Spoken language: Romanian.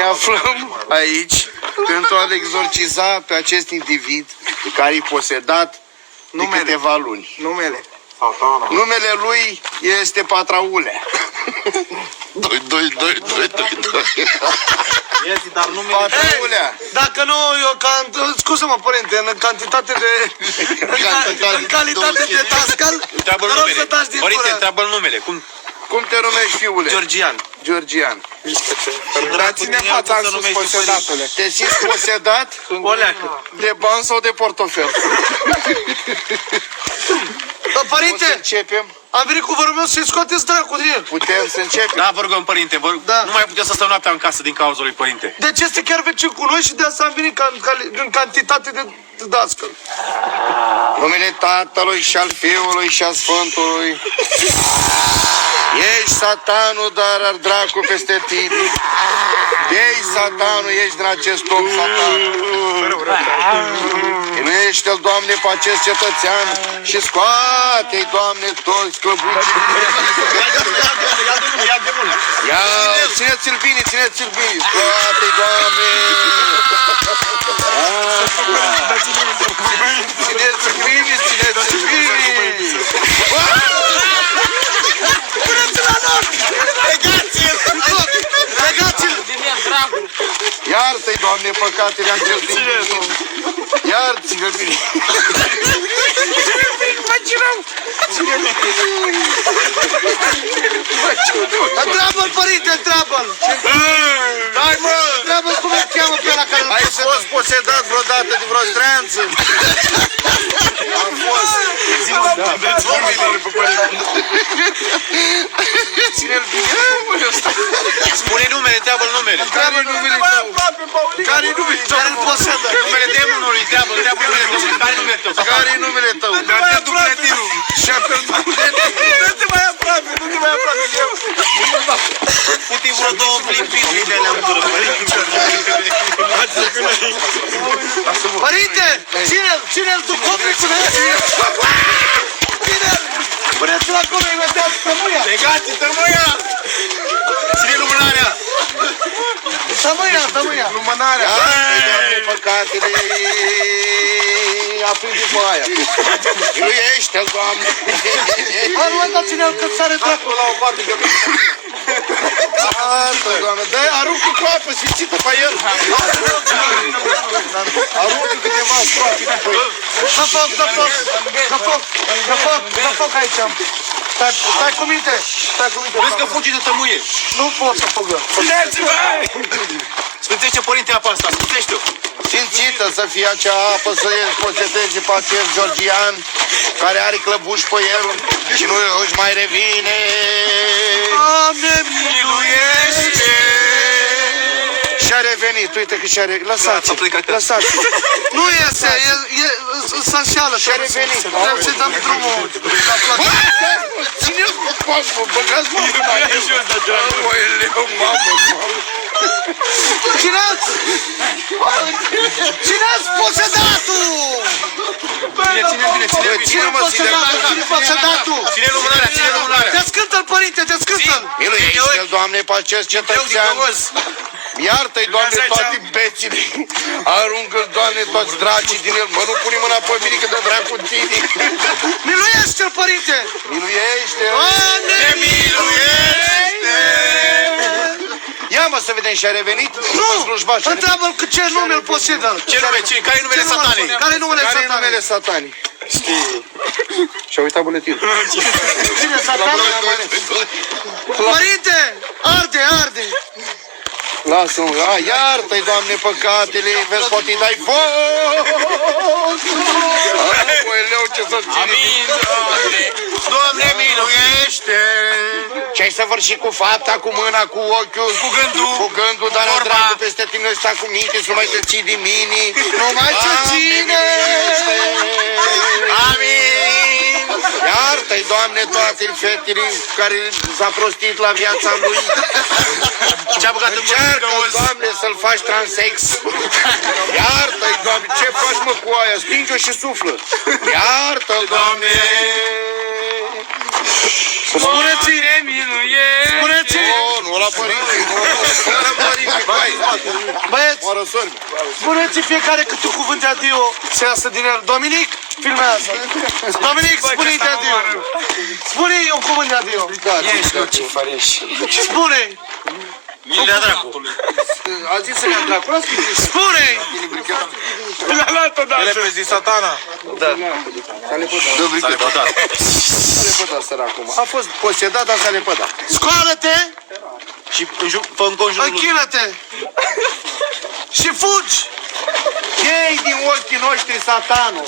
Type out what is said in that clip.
Ne aflăm aici pentru a-l exorciza pe acest individ care-i posedat de câteva luni. Numele lui este Patraulea. 2. Patraulea. Dacă nu, eu scuză-mă, părinte, în cantitate de... în calitate de tascal, Întreabă-l numele. Părinte, întreabă-l numele. Cum te numești, fiule? Georgian. Dar ține fața în sus, posedatule. Te simți posedat? De bani sau de portofel? Părinte, începem? am venit cu vorul meu să-i scoateți dracu din el. Putem să începem? Da, vă rugăm, părinte, nu mai putem să stăm noaptea în casă din cauza lui părinte. Deci este chiar vecin cu noi și de asta am venit în cantitate de dascăl. Numele Tatălui și al Fiului și al Sfântului. Ești satanul, dar ar dracu peste tine. Ei, satanul, ești din acest om, satan. Inuiește-l, Doamne, pe acest cetățean și scoate-i, Doamne, toți clăbucii. Ia, țineți-l bine, țineți-l bine. Scoate-i, Doamne. Țineți-l bine, țineți-l bine. Puneți-l la loc! Legați-l! Legați-l! Iartă-i, Doamne, păcatele acestui individ. Iartă-i, bine. Întreabă-l, părinte, întreabă-l! Hai, mă! Întreabă-l cum îl cheamă pe ăla care îl Ai fost posedat vreodată de vreo zdreanță? Am fost. Ține-l bine. Spune numele, întreabă-l numele. Care-i numele tău? Care-i numele tău? care-l posedă? Numele demonului, întreabă numele tău. Care-i numele tău? Care-i numele tău? Mi-a pierdut buletinul. Și-a pierdut buletinul. Nu te mai aproape, nu te mai aproape. Putem vreo 2 plimpiri de alea în gură, Părinte, ține-l tu copițul ăsta! Ține-l! Puneți-l acolo, imediat, tămâia! Legați, tămâia! Ține lumânarea! Tămâia! Lumânarea. Hai, Doamne, păcatele. Aprinde cu aia. Iluiește-l, Doamne. Hai, mă, dar ține-l că sare dracu la o parte de... Asta, Doamne, dă-i, aruncă cu apă sfințită pe el. Aruncă câteva stroape pe el. Dă foc aici. Stai cu minte. Vezi că fugi de tămâie. Nu pot să fugă. Puneți-vă! Sfântește, părinte, apa asta, sfântește-o. Sfințită să fie acea apă, să poseteze pe acest Georgian care are clăbuși pe el și nu își mai revine. Doamne, miluiește! Și-a revenit, uite că și-a revenit. Lăsați-l. Nu iese, se înșeală. Și-a revenit. Trebuie să dăm drumul. Ține-l cu pasmă, băgați-mă în aia. Oileu, mamă. Țineți posedatul! Ține posedatul! Ține lumânarea! Descântă-l, părinte, descântă-l! Miluiește-l, Doamne, pe acest cetățean. Iartă-i, Doamne, toate bețile. Aruncă-l, Doamne, toți dracii din el. Mă, nu pune mâna pe mine că dă dracu în tine. Miluiește-l, părinte! Miluiește-l! Doamne, miluiește! Ia, mă, să vedem, și-a revenit? Nu! Întreabă-l cu ce nume îl posedă. Ce nume? Care-i numele satanii? Care-i numele Care-i satanii? numele satanii? Și-a uitat buletinul. Cine satanii? Părinte! Arde! Lasă-mă, iartă-i, Doamne, păcatele, vezi, poate-i dai foc! Aoleu, ce să ține! Amin, Doamne! Doamne, miluiește! Ce-ai săvârșit cu fapta, cu mâna, cu ochiul? Cu gândul, dar al dracu peste tine ăsta cu minte, să nu mai te ții de mine! Nu mai se ține! Amin! Iartă-i, Doamne, toate fetele care s-a prostit la viața lui! Ce-a băgat în Încearcă, Doamne, să-l faci transex! Iartă-i, Doamne, ce faci, mă, cu aia? Stinge-o și suflă! Iartă-l, Doamne! Spune-ți! miluiește! Spune-ți! Nu la părinte, nu la părinte, hai! Băieți, Moară sorbi. spuneți fiecare câte un cuvânt de adio să iasă din el. Dominic, filmează. Dominic, spune-i de adio. Spune-i un cuvânt de adio. Ești Lucifer, ești. Ce spune? Ilea dracu. A zis să ne-a dracu. Las că Spune-i! Le-a luat odată. El e satana. s-a lepădat. S-a lepădat. S-a lepădat săracul. A fost posedat, dar s-a lepădat. Scoală-te! Și fă în conjurul lui. Închină-te! Și fugi! Chei din ochii noștri satanul.